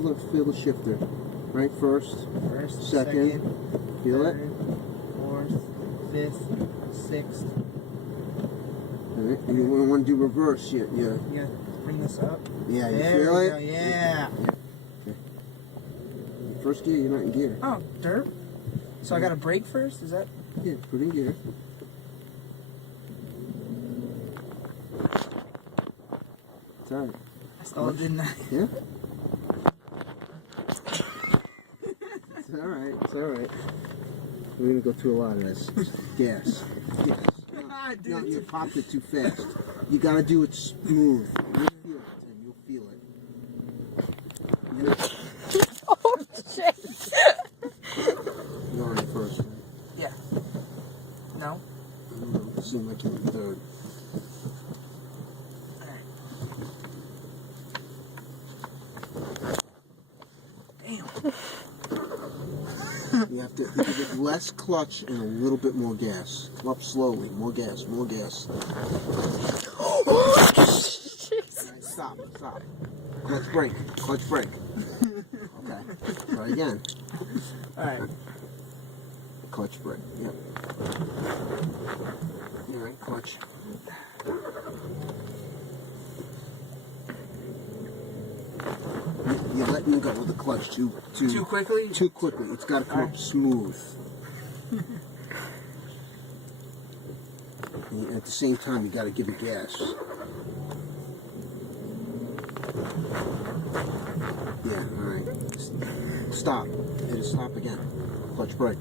feel the shifter. Right, first, second, feel third, it. Fourth, fifth, sixth. Right. And you want to do reverse. Yeah, bring this up. Yeah, you There feel we it? go, yeah. Okay. First gear, you're not in gear. Oh, dirt. So I got to brake first? Is that? Yeah, put in gear. It's alright. I stalled, didn't I? Yeah? It's alright, it's alright. We're gonna go through a lot of this. Gas. Gas. No, you popped it too fast. You gotta do it smooth. You'll feel it, Tim. You'll feel it. Oh, shit. You're on it first, right? Yeah. No? I don't know. It seemed like you were third. Damn. You have to give less clutch and a little bit more gas. Come up slowly. More gas, more gas. Alright, stop. Clutch brake. Okay. Try again. Alright. Clutch brake. Yep. Alright, clutch. You're letting go with the clutch too quickly? Too quickly. It's got to come up smooth. And at the same time, you got to give it gas. Yeah, all right. Stop. Hit it. Stop again. Clutch brake.